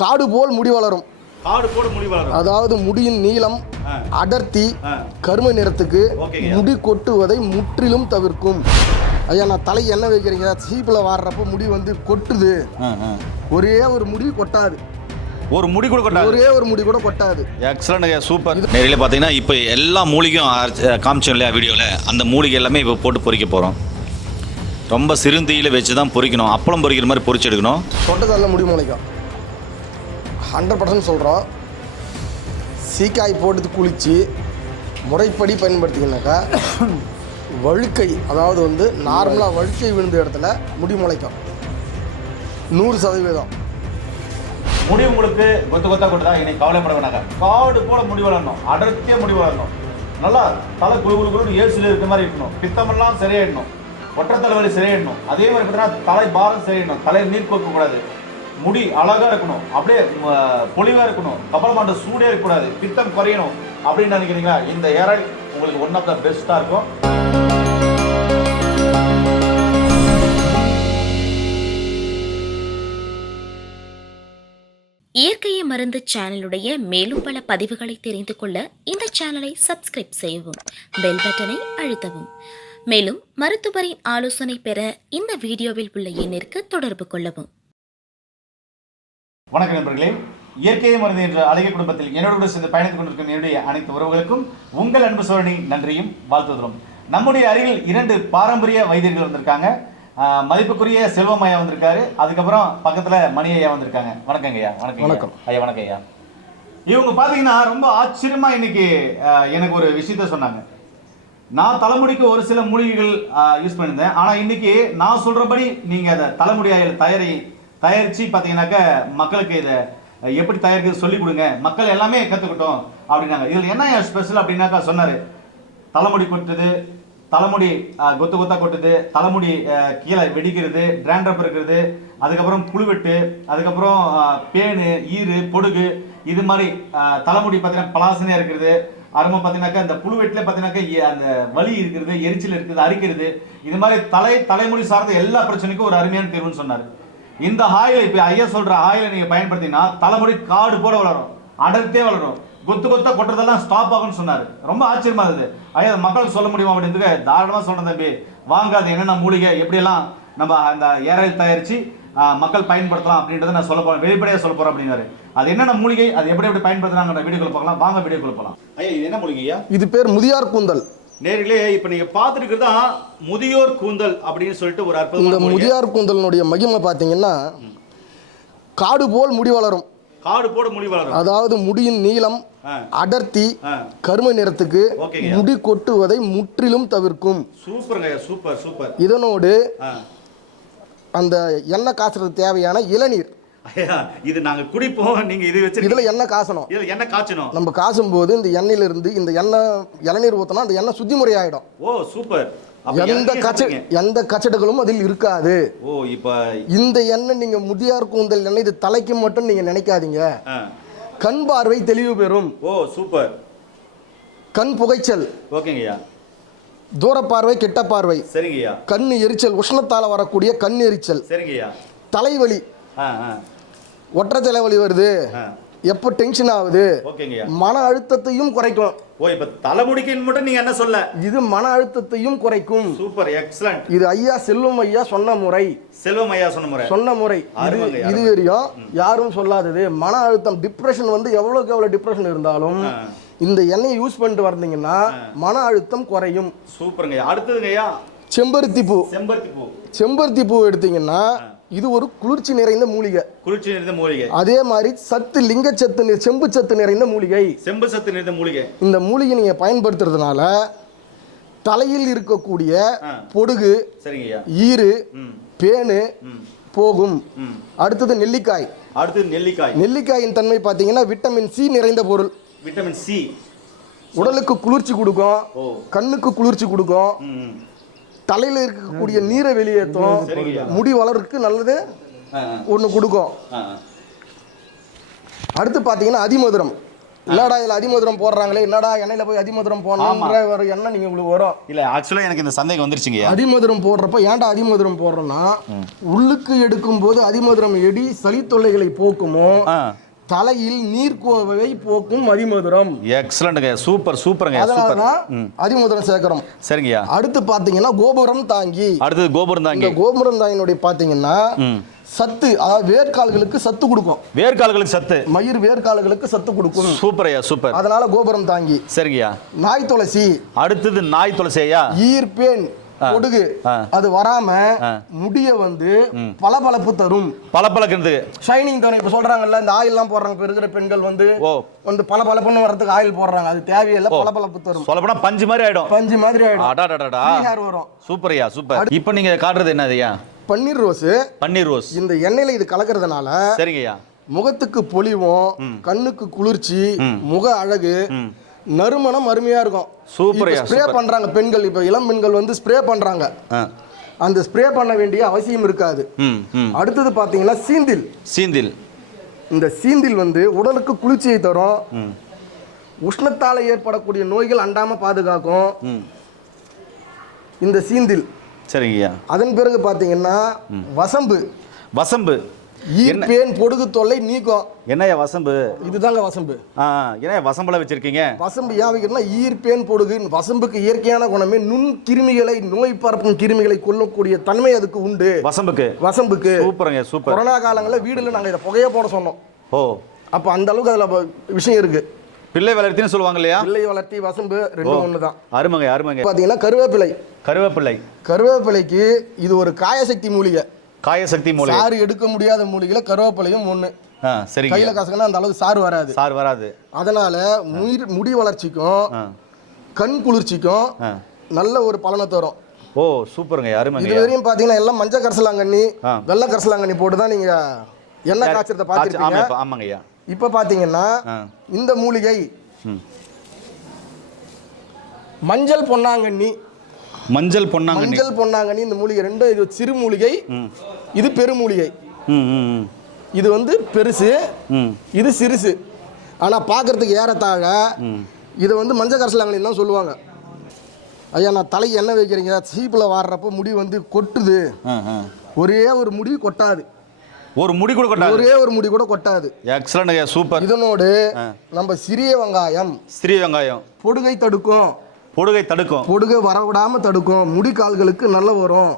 காடு போல் முடி வளரும். காடு போல் முடி வளரும். அதாவது முடியின் நீளம், அடர்த்தி, கருமை நிறத்துக்கு முடி கொட்டுவதை முற்றிலும் தவிர்க்கும். ஐயா, நான் தலை என்ன வைக்கிறீங்க, சீப்பில் வாடுறப்போ முடி வந்து கொட்டுது, ஒரே ஒரு முடி கொட்டாது. ஒரு முடி கூட கொட்டாது. ஒரே ஒரு முடி கூட கொட்டாது. எக்ஸலண்ட் ஐயா, சூப்பர். நேரில் பார்த்தீங்கன்னா இப்போ எல்லா மூலிகையும் காமிச்சோம் இல்லையா வீடியோவில், அந்த மூலிகை எல்லாமே இப்போ போட்டு பொரிக்க போகிறோம். ரொம்ப சிறுந்தீயில் வச்சு தான் பொரிக்கணும். அப்பளம் பொரிக்கிற மாதிரி பொரிச்சு எடுக்கணும். சொட்டதல்ல முடி முளைக்கும். 100% சொல்கிறோம். சீக்காய் போட்டு குளித்து முறைப்படி பயன்படுத்திங்கனாக்கா வழுக்கை, அதாவது வந்து நார்மலாக வழுக்கை விழுந்த இடத்துல முடி முளைக்கும். 100%. முடி உங்களுக்கு கொத்து கொத்தா கொட்டுதா, இன்னைக்கு கவலைப்பட வேணாங்க. காடு போல முடி வளரணும், அடர்த்தியாக முடி வளரணும், நல்லா தலை குழு குழு குழு ஏசில் இருக்க மாதிரி இருக்கணும், பித்தமெல்லாம் சரியாயிடணும், ஒற்றை தலைவலி சரியாயிடணும், அதே மாதிரி பார்த்தீங்கன்னா தலை பாரம் சரியாயிடணும், தலையில் நீர் கோக்கக்கூடாது, முடி அழகாக இருக்கணும், அப்படியே பொலிவாக இருக்கணும், கபலமாண்ட சூடே இருக்கக்கூடாது, பித்தம் குறையணும் அப்படின்னு நினைக்கிறீங்களா, இந்த ஏர் ஆயில் உங்களுக்கு ஒன் ஆஃப் த பெஸ்ட்டாக இருக்கும். இயற்கையை மருந்து சேனலுடைய மேலும் பல பதிவுகளை தெரிந்து கொள்ள இந்த சேனலை சப்ஸ்கிரைப் செய்யவும், பெல் பட்டனை அழுத்தவும். மேலும் மருத்துவரின் ஆலோசனை பெற இந்த வீடியோவில் உள்ள எண்ணிற்கு தொடர்பு கொள்ளவும். வணக்கம் நண்பர்களே, இயற்கையை மருந்து என்ற அழகிய குடும்பத்தில் என்னோடு சேர்ந்து பயணித்துக் கொண்டிருக்கும் என்னுடைய அனைத்து உறவுகளுக்கும் உங்கள் அன்பு சோழனி நன்றியும் வாழ்த்துகிறோம். நம்முடைய அருகில் 2 பாரம்பரிய வைத்தியர்கள் வந்திருக்காங்க. மதிப்புக்குரிய செல்வம் ஐயா வந்திருக்காரு, அதுக்கப்புறம் பக்கத்துல மணி ஐயா வந்திருக்காங்க. வணக்கங்க ஐயா. வணக்கம் ஐயா. வணக்கம் ஐயா. இவங்க பாத்தீங்கன்னா ரொம்ப ஆச்சரியமா இன்னைக்கு எனக்கு ஒரு விஷயத்த சொன்னாங்க. நான் தலைமுடிக்கு ஒரு சில மூலிகைகள் யூஸ் பண்ணியிருந்தேன், ஆனா இன்னைக்கு நான் சொல்றபடி நீங்க அதை தலைமுடி ஆயில் தயாரிச்சு பாத்தீங்கன்னாக்க மக்களுக்கு இதை எப்படி தயாரிக்கிறது சொல்லி கொடுங்க, மக்கள் எல்லாமே கத்துக்கிட்டோம் அப்படின்னாங்க. இதுல என்ன ஸ்பெஷல் அப்படின்னாக்கா சொன்னாரு, தலைமுடி கொட்டுது, தலைமுடி கொத்து கொத்தா கொட்டுது, தலைமுடி கீழே வெடிக்கிறது, டிராண்ட்ரப் இருக்கிறது, அதுக்கப்புறம் புழுவெட்டு, அதுக்கப்புறம் பேனு, ஈரு, பொடுகு, இது மாதிரி தலைமுடி பார்த்தீங்கன்னா பலாசனையாக இருக்கிறது, அருமை பார்த்தீங்கன்னாக்கா இந்த புழுவெட்டில் பார்த்தீங்கன்னாக்கா அந்த வலி இருக்கிறது, எரிச்சல் இருக்குது, அரிக்கிறது, இது மாதிரி தலைமுடி சார்ந்த எல்லா பிரச்சனைக்கும் ஒரு அருமையான தீர்வுன்னு சொன்னார். இந்த ஆயில் இப்போ ஐயா சொல்கிற ஆயிலை நீங்கள் பயன்படுத்தினா தலைமுடி காடு போட வளரும், அடர்த்தே வளரும், கொத்து கொத்தா கொட்டுறதெல்லாம் ஸ்டாப் ஆகும்னு சொன்னார். ரொம்ப ஆச்சரியமா இருந்தது. ஐயா மக்களுக்கு சொல்ல முடியுமா அப்படின்னு தாராளமாக சொல்கிறேன் தம்பி, வாங்க அது என்னென்ன மூலிகை எப்படியெல்லாம் நம்ம அந்த ஏர் ஆயில் தயாரித்து மக்கள் பயன்படுத்தலாம் அப்படின்றத நான் சொல்ல போகிறேன், வெளிப்படையாக சொல்ல போகிறேன் அப்படின்னாரு. அது என்னென்ன மூலிகை, அது எப்படி எப்படி பயன்படுத்துறாங்க வீடியோக்குள்ள பார்க்கலாம். வாங்க வீடியோக்குள்ள போகலாம். ஐயா இது என்ன மூலிகை ஐயா? இது பேர் முதியார் கூந்தல். நேரிலே இப்போ நீங்கள் பார்த்துருக்கிறதா முதியோர் கூந்தல் அப்படின்னு சொல்லிட்டு ஒரு அற்புதம். இந்த முதியார் கூந்தலினுடைய மகிமை பார்த்தீங்கன்னா காடு போல் முடி வளரும். காடு போட முடி வளரும். அதாவது முடியின் நீளம், அடர்த்தி, கருமை நிறத்துக்கு முடி கொட்டுவதை முற்றிலும் தவிர்க்கும். சூப்பருங்க, சூப்பர் சூப்பர். இதனோடு அந்த எண்ணெய் காய்ச்சறதுக்கு தேவையான இளநீர், இது நாங்க குடிப்போம், நீங்க இது வச்சு இதுல எண்ணெய் காய்ச்சணும். இதுல எண்ணெய் காய்ச்சணும். நம்ம காய்ச்சும் போது இந்த எண்ணெயில இருந்து இந்த இளநீர் ஊத்தினா அந்த எண்ணெய் சுத்தி முறை ஆயிடும். ஓ சூப்பர். எந்த கச்சடுகளும் அதில் இருக்காது. ஓ இப்ப இந்த எண்ணெய் நீங்க முதியார் கூந்தல் எண்ணெய் இது தலைக்கு மட்டும் நீங்க நினைக்காதீங்க, கண் பார்வை தெளிவு பெறும். ஓ சூப்பர். கண் புகைச்சல், ஓகேங்கய்யா, தூர பார்வை, கிட்ட பார்வை, சரிங்கய்யா, கண் எரிச்சல், உஷ்ணத்தால வரக்கூடிய கண் எரிச்சல், சரிங்கய்யா, தலைவலி, ஒற்றை தலைவலி வருது, எப்போ டென்ஷன் ஆகுது, மன அழுத்தத்தையும் குறைக்கும். ஓ இப்ப தலைமுடிக்கு மட்டும் நீங்க என்ன சொல்ல, இது மன அழுத்தத்தையும் குறைக்கும். Super, excellent. இது ஐயா செல்வம் ஐயா சொன்ன முறை. செல்வம் ஐயா சொன்ன முறை இது வரையும் யாரும் சொல்லாதது. மன அழுத்தம், டிப்ரெஷன் வந்து எவ்வளவுக்கு எவ்வளவு டிப்ரெஷன் இருந்தாலும் இந்த எண்ணெயை யூஸ் பண்ணிட்டு வந்தீங்கன்னா மன அழுத்தம் குறையும். சூப்பருங்க. அடுத்ததுங்க ஐயா செம்பருத்தி பூ. செம்பருத்தி பூ எடுத்தீங்கன்னா இது ஒரு குளிர்ச்சி நிறைந்த மூலிகை. குளிர்ச்சி நிறைந்த மூலிகை. அதே மாதிரி சத்து, லிங்கச்சத்து, செம்பு சத்து நிறைந்த மூலிகை. செம்பு சத்து நிறைந்த மூலிகை. இந்த மூலிகை நீங்க பயன்படுத்துறதுனால தலையில் இருக்கக்கூடிய பொடுகு, ஈரு, பேனு போகும். அடுத்தது நெல்லிக்காய். நெல்லிக்காயின் தன்மை பார்த்தீங்கன்னா விட்டமின் சி நிறைந்த பொருள். விட்டமின் சி உடலுக்கு குளிர்ச்சி கொடுக்கும், கண்ணுக்கு குளிர்ச்சி கொடுக்கும், தலையில் இருக்கக்கூடிய நீரை வெளியேற்றும், முடி வளர்றதுக்கு நல்லது ஒன்று கொடுக்கும். அடுத்து பார்த்தீங்கன்னா அதிமதுரம். என்னடா இதுல அதிமதுரம் போடுறாங்களே, என்னடா எண்ணெயில போய் அதிமதுரம் போடணும்ன்ற ஒரு எண்ணம் நீங்க உங்களுக்கு வரும். இல்ல ஆக்சுவலா எனக்கு இந்த சந்தேகம் வந்துருச்சுங்க. அதிமதுரம் போடுறப்ப ஏன்டா அதிமதுரம் போடுறோம்னா, உள்ளுக்கு எடுக்கும் போது அதிமதுரம் எடி சளி தொல்லைகளை போக்குமோ, தலையில் நீர்க்கோவை போக்கும் அதிமதுரம். எக்ஸலண்ட்ங்க, சூப்பர் சூப்பர்ங்க. அதனாலதான் அதிமதுரம் சேர்க்கிறோம். சரிங்கய்யா. அடுத்து பாத்தீங்கன்னா கோபுரம் தாங்கி. அடுத்து கோபுரம் தாங்கி. கோபுரம் தாங்கினுடைய பாத்தீங்கன்னா சத்து, அதாவது வேர்க்கால்களுக்கு சத்து கொடுக்கும். வேர்க்கால்களுக்கு சத்து, மயிர் வேர்க்கால்களுக்கு சத்து கொடுக்கும். சூப்பர்யா, சூப்பர். அதனால கோபுரம் தாங்கி. சரிங்கய்யா. நாய் துளசி. அடுத்தது நாய் துளசி ஐயா. ஈர்ப்பேன் பொடுகு அது வராம முடிய வந்து பளபளப்பு தரும். பளபளக்குது, ஷைனிங் தரும். இப்ப சொல்றாங்கல்ல, இந்த ஆயில் எல்லாம் போடுறாங்க, இப்ப இருக்கிற பெண்கள் வந்து பளபளப்புன்னு வரதுக்கு ஆயில் போடுறாங்க, அது தேவையில்லை, பளபளப்பு தரும். சொல்லப்போனா பஞ்சு மாதிரி ஆயிடும். பஞ்சு மாதிரி ஆயிடும். அடடடடா, ஹேர் வரும். சூப்பர்யா, சூப்பர். இப்போ நீங்க காட்டுறது என்னதுயா? பன்னீர் ரோஸ். பன்னீர் ரோஸ். இந்த எண்ணெயில இது கலக்கிறதுனால சரிங்கய்யா, முகத்துக்கு பொலிவும், கண்ணுக்கு குளிர்ச்சி, முக அழகு, நறுமணம் அருமையா இருக்கும். சூப்பர்யா. ஸ்ப்ரே பண்றாங்க பெண்கள், இப்ப இளம் பெண்கள் வந்து ஸ்ப்ரே பண்றாங்க. அந்த ஸ்ப்ரே பண்ண வேண்டிய அவசியம் இருக்காது. அடுத்தது பாத்தீங்கன்னா சீந்தில். சீந்தில். இந்த சீந்தில் வந்து உடலுக்கு குளிர்ச்சியை தரும். உஷ்ணத்தால ஏற்படக்கூடிய நோய்கள் அண்டாம பாதுகாக்கும் இந்த சீந்தில். சரிங்கய்யா. அதன் பிறகு பாத்தீங்கன்னா வசம்பு. வசம்பு ஈர்ப்பேன் பொடுகு தொல்லை நீக்கும். என்னையா வசம்பு? இதுதாங்க வசம்பு. என்ன வசம்புல வச்சிருக்கீங்க? வசம்பு ஏன் வைக்கிறோம்னா, ஈர்ப்பேன் பொடுகு, வசம்புக்கு இயற்கையான குணமே நுண் கிருமிகளை, நோய் பரப்பும் கிருமிகளை கொல்லக்கூடிய தன்மை அதுக்கு உண்டு. வசம்புக்கு. வசம்புக்கு. சூப்பருங்க, சூப்பர். கொரோனா காலங்களில் வீடுல நாங்க இதை புகைய போட சொன்னோம். ஓ, அப்ப அந்த அளவுக்கு அதுல விஷயம் இருக்கு. பிள்ளை வளர்த்தின்னு சொல்லுவாங்க இல்லையா? பிள்ளை வளர்த்தி, வசம்பு ரெண்டும் ஒண்ணுதான். அருமைங்க, அருமைங்க. பாத்தீங்கன்னா கருவேப்பிலை. கருவேப்பிலை. கருவேப்பிலைக்கு இது ஒரு காயசக்தி மூலிகை. காயசக்தி மூலிகை. சாறு எடுக்க முடியாத மூலிகையில கருவேப்பிலையும் ஒண்ணு. சரி. கையில காசுங்கன்னா அந்த அளவுக்கு சாறு வராது. சாறு வராது. அதனால முடி வளர்ச்சிக்கும் கண் குளிர்ச்சிக்கும் நல்ல ஒரு பலனை தரும். ஓ, சூப்பருங்க, அருமைங்க. இது வரையும் பாத்தீங்கன்னா எல்லாம் மஞ்சள் கரிசலாங்கண்ணி, வெள்ளை கரிசலாங்கண்ணி போட்டு தான் நீங்க எண்ணெய் காய்ச்சறத பாத்துருக்கீங்க. ஆமாங்கய்யா. இப்ப பாத்தீங்கன்னா இந்த மூலிகை மஞ்சள் பொன்னாங்கண்ணி. மஞ்சள் பொன்னாங்கண்ணி. மஞ்சள் பொன்னாங்கண்ணி இந்த மூலிகை ரெண்டும். இது சிறு மூலிகை, இது பெருமூலிகை. இது வந்து பெருசு, இது சிறுசு. ஆனா பாக்குறதுக்கு ஏறத்தாழ இது வந்து மஞ்சள் கரிசலாங்கண்ணி தான் சொல்லுவாங்க. ஐயா, நான் தலை எண்ணெய் வைக்கிறீங்க, சீப்புல வாடுறப்ப முடி வந்து கொட்டுது. ஒரே ஒரு முடி கொட்டாது. ஒரு முடி கூட கொட்டாது. ஒரே ஒரு முடி கூட கொட்டாது. எக்ஸலன்ட் ஐயா, சூப்பர். இதனோடு நம்ம சிறிய வெங்காயம். சிறிய வெங்காயம் பொடுகை தடுக்கும். பொடுகை தடுக்கும். பொடுகை வரவிடாம தடுக்கும். முடிக்கால்களுக்கு நல்ல வரும்.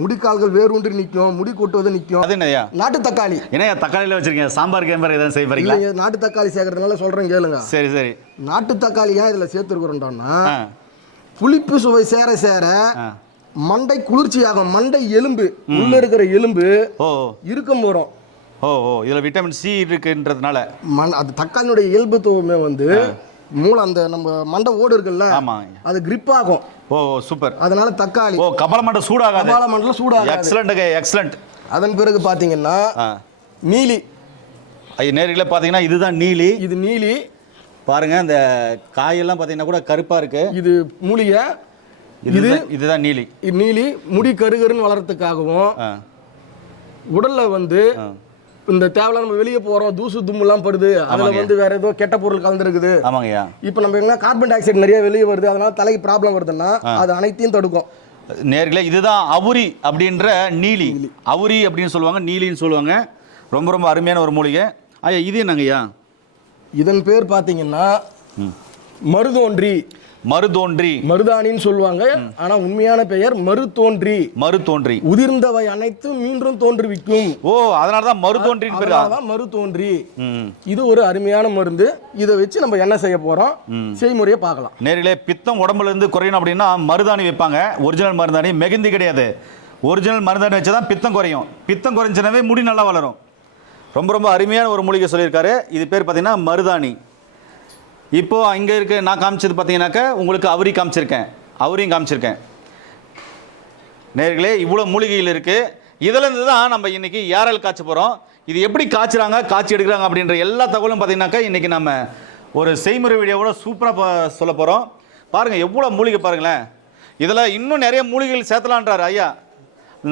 முடிக்கால்கள் வேரூன்றி நிற்கும், முடி கொட்டுவது நிற்கும். அது என்னையா? நாட்டு தக்காளி. என்ன தக்காளியில வச்சிருக்கீங்க? சாம்பார் கேம்பர் எதாவது செய்ய போறீங்களா? நாட்டு தக்காளி சேர்க்கறதுனால சொல்றேன் கேளுங்க. சரி சரி. நாட்டு தக்காளி ஏன் இதுல சேர்த்துருக்குறோம்னா, புளிப்பு சுவை சேர சேர மண்டை குளிர்ச்சியாகும். மண்டை எலும்பு, உள்ள இருக்கிற எலும்பு இருக்கும் வரும். ஓ ஓ, இதுல விட்டமின் சி இருக்குன்றதுனால அது தக்காளியுடைய இயல்புத்துவமே வந்து மூளை, அந்த நம்ம மண்டை ஓடு இருக்குல்ல, அது கிரிப் ஆகும். ஓ, சூப்பர். அதனால தக்காளி. ஓ, கபால மண்டை சூடாகாது. கபால மண்டல சூடாகாது. Excellent, excellent. அதன் பிறகு பாத்தீங்கன்னா நீலி. ஐயா, நேரில் பாத்தீங்கன்னா இதுதான் நீலி. இது நீலி. பாருங்க, அந்த காயெல்லாம் பாத்தீங்கன்னா கூட கருப்பா இருக்கு. இது மூலிகை. இதுதான் நீலி. இது நீலி முடி கருகருன்னு வளர்றதுக்காகவும், உடல்ல வந்து இந்த தேவையில்ல நம்ம வெளியே போறோம், தூசு தும்முலாம் படுது, அதுல வந்து வேற ஏதோ கெட்ட பொருள் கலந்துருக்குது. ஆமாங்கய்யா. இப்போ நம்ம எங்க கார்பன் டை ஆக்சைடு நிறைய வெளியே வருது, அதனால தலைக்கு ப்ராப்ளம் வருதுன்னா அது அனைத்தையும் தடுக்கும். நேர்களே, இதுதான் அவுரி அப்படின்ற நீலி. அவுரி அப்படின்னு சொல்லுவாங்க, நீலின்னு சொல்லுவாங்க. ரொம்ப ரொம்ப அருமையான ஒரு மூலிகை. ஐயா, இது என்னங்கய்யா? இதன் பேர் பாத்தீங்கன்னா மருதோன்றி. மருதோன்றி, மருதாணின்னு சொல்லுவாங்க. ஆனா உண்மையான பெயர் மருதோன்றி. மருதோன்றி. உதிர்ந்தவை அனைத்தும் மீண்டும் தோன்றுவிக்கும். ஓ, அதனாலதான் மருதோன்றி. மருதோன்றி. இது ஒரு அருமையான மருந்து. இதை வச்சு நம்ம என்ன செய்ய போறோம், செய்முறையை பார்க்கலாம். நேரிலே பித்தம் உடம்புல இருந்து குறையணும் அப்படின்னா மருதாணி வைப்பாங்க. ஒரிஜினல் மருதாணி, மெகுந்தி கிடையாது. ஒரிஜினல் மருதாணி வச்சாதான் பித்தம் குறையும். பித்தம் குறைஞ்சனாவே முடி நல்லா வளரும். ரொம்ப ரொம்ப அருமையான ஒரு மூலிகை சொல்லியிருக்காரு. இது பேர் பார்த்தீங்கன்னா மருதாணி. இப்போ இங்கே இருக்க நான் காமிச்சது பார்த்தீங்கன்னாக்கா உங்களுக்கு அவுரி காமிச்சிருக்கேன், அவுரியும் காமிச்சிருக்கேன். நேர்களே, இவ்வளோ மூலிகைகள் இருக்குது. இதிலேருந்து தான் நம்ம இன்றைக்கி ஏரல் காய்ச்ச போகிறோம். இது எப்படி காய்ச்சுறாங்க, காய்ச்சி எடுக்கிறாங்க அப்படின்ற எல்லா தகவலும் பார்த்தீங்கன்னாக்கா இன்றைக்கி நம்ம ஒரு செய்முறை வீடியோவோட சூப்பராக சொல்ல போகிறோம். பாருங்கள், எவ்வளோ மூலிகை பாருங்களேன். இதில் இன்னும் நிறைய மூலிகைகள் சேர்த்தலான்றாரு ஐயா.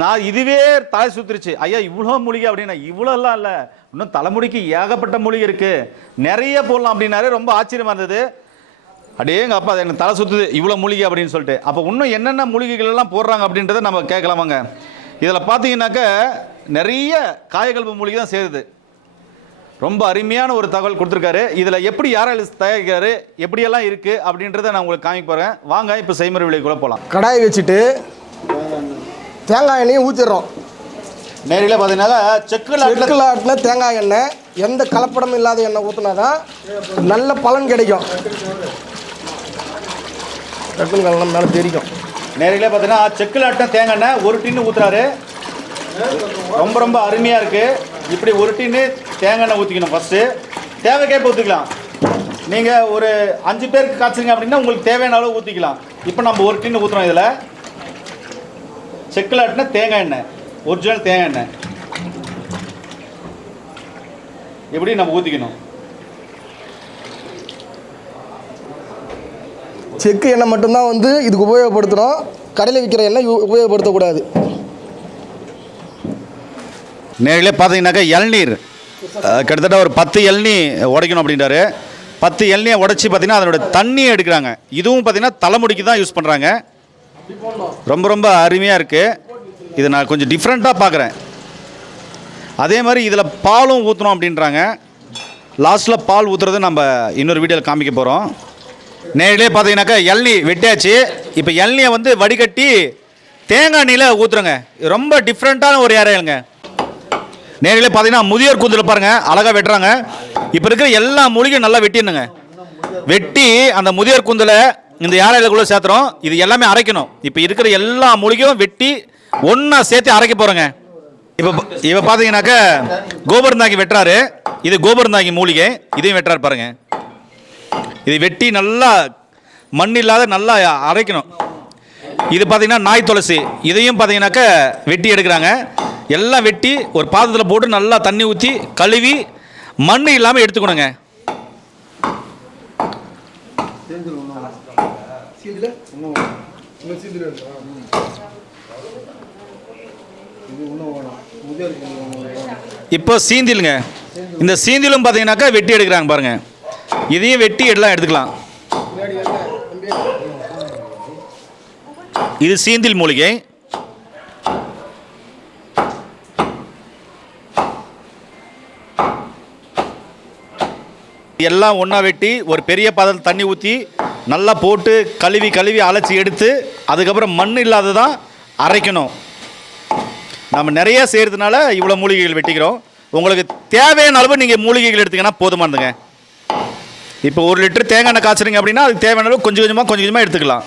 நான் இதுவே தலை சுத்துருச்சு. ஐயா இவ்வளோ மூலிகை அப்படின்னா, இவ்வளோலாம் இல்லை, இன்னும் தலைமுடிக்கு ஏகப்பட்ட மூலிகை இருக்குது, நிறைய போடலாம் அப்படின்னாரு. ரொம்ப ஆச்சரியமாக இருந்தது. அடேங்க அப்பா, எனக்கு தலை சுற்றுது இவ்வளோ மூலிகை அப்படின்னு சொல்லிட்டு. அப்போ இன்னும் என்னென்ன மூலிகைகள் எல்லாம் போடுறாங்க அப்படின்றத நம்ம கேட்கலாமாங்க. இதில் பார்த்தீங்கன்னாக்க நிறைய காயகல்ப மூலிகை தான் சேருது. ரொம்ப அருமையான ஒரு தகவல் கொடுத்துருக்காரு. இதில் எப்படி யாரால் தயாரிக்கிறாரு, எப்படியெல்லாம் இருக்குது அப்படின்றத நான் உங்களுக்கு காமிக்க போகிறேன். வாங்க இப்போ செய்முறை விலைக்குள்ளே போகலாம். கடாயை வச்சுட்டு தேங்காய் எண்ணெயும் ஊற்றிடுறோம். நேரில் பார்த்தீங்கன்னா செக்கில் ஆட்டின தேங்காய் எண்ணெய், எந்த கலப்படமும் இல்லாத எண்ணெய் ஊற்றினா தான் நல்ல பலன் கிடைக்கும். டக்குன்னு கலனம் மேலே தெரியும். நேரில் பார்த்தீங்கன்னா செக்கில் ஆட்டின தேங்காய் எண்ணெய் ஒரு டின்னு ஊற்றுறாரு. ரொம்ப ரொம்ப அருமையாக இருக்குது. இப்படி ஒரு டின்னு தேங்காய் எண்ணெய் ஊற்றிக்கணும். ஃபஸ்ட்டு தேவைக்கேற்ப ஊற்றிக்கலாம். நீங்கள் ஒரு 5 பேருக்கு காய்ச்சிங்க அப்படின்னா உங்களுக்கு தேவையான அளவு ஊற்றிக்கலாம். இப்போ நம்ம ஒரு டின்னு ஊற்றுறோம். இதில் செக்கில் ஆட்டின தேங்காய் எண்ணெய், ஒரிஜினல் தேங்காய் எண்ணெய் எப்படி நம்ம ஊற்றிக்கணும். செக்கு எண்ணெய் மட்டும்தான் வந்து இதுக்கு உபயோகப்படுத்துகிறோம். கடையில் விற்கிற எண்ணெய் உபயோகப்படுத்தக்கூடாது. நேரிலே பார்த்தீங்கன்னாக்கா இளநீர் கிட்டத்தட்ட ஒரு 10 இளநீ உடைக்கணும் அப்படின்றாரு. 10 இளநியை உடைச்சி பார்த்தீங்கன்னா அதனோட தண்ணியை எடுக்கிறாங்க. இதுவும் பார்த்தீங்கன்னா தலைமுடிக்கு தான் யூஸ் பண்ணுறாங்க. ரொம்ப ரொம்ப அருமையாக இருக்குது. இதை நான் கொஞ்சம் டிஃப்ரெண்ட்டாக பார்க்குறேன். அதே மாதிரி இதில் பாலும் ஊற்றணும் அப்படின்றாங்க. லாஸ்ட்டில் பால் ஊற்றுறது நம்ம இன்னொரு வீடியோவில் காமிக்க போகிறோம். நேரிலே பார்த்தீங்கன்னாக்கா இளநீ வெட்டியாச்சு. இப்போ இளநியை வந்து வடிகட்டி தேங்காய் எண்ணெயில் ஊற்றுறோங்க. ரொம்ப டிஃப்ரெண்ட்டான ஒரு ஏரியாங்க. நேரிலே பார்த்தீங்கன்னா முதியோர் கூந்தல் பாருங்கள், அழகாக வெட்டுறாங்க. இப்போ இருக்கிற எல்லா மூலிகையும் நல்லா வெட்டிடணுங்க. வெட்டி அந்த முதியோர் கூந்தலை இந்த ஏரியாவுக்குள்ளே சேர்த்துறோம். இது எல்லாமே அரைக்கணும். இப்போ இருக்கிற எல்லா மூலிகையும் வெட்டி ஒன்றா சேர்த்து அரைக்க போகிறோங்க. இப்போ பார்த்தீங்கன்னாக்கா கோபர்ந்தாங்கி வெட்டுறாரு. இது கோபர்ந்தாங்கி மூலிகை, இதையும் வெட்டுறாரு பாருங்க. இது வெட்டி நல்லா மண் இல்லாத நல்லா அரைக்கணும். இது பார்த்தீங்கன்னா நாய் துளசி, இதையும் பார்த்தீங்கன்னாக்கா வெட்டி எடுக்கிறாங்க. எல்லாம் வெட்டி ஒரு பாத்திரத்தில் போட்டு நல்லா தண்ணி ஊற்றி கழுவி மண் இல்லாமல் எடுத்துக்கணுங்க. இப்போ சீந்திலுங்க, இந்த சீந்திலும் பார்த்தீங்கன்னாக்கா வெட்டி எடுக்கிறாங்க பாருங்க. இதையும் வெட்டி எல்லாம் எடுத்துக்கலாம். இது சீந்தில் மூலிகை. எல்லாம் ஒன்றா வெட்டி ஒரு பெரிய பாத்திரத்தில் தண்ணி ஊற்றி நல்லா போட்டு கழுவி கழுவி அலசி எடுத்து அதுக்கப்புறம் மண் இல்லாததான் அரைக்கணும். நம்ம நிறைய செய்கிறதுனால இவ்வளோ மூலிகைகள் வெட்டிக்கிறோம். உங்களுக்கு தேவையான அளவு நீங்கள் மூலிகைகள் எடுத்தீங்கன்னா போதுமானதுங்க. இப்போ 1 லிட்டர் தேங்காய் எண்ணெய் காய்ச்சுறீங்க அப்படின்னா அதுக்கு தேவையான அளவு கொஞ்சம் கொஞ்சமாக எடுத்துக்கலாம்.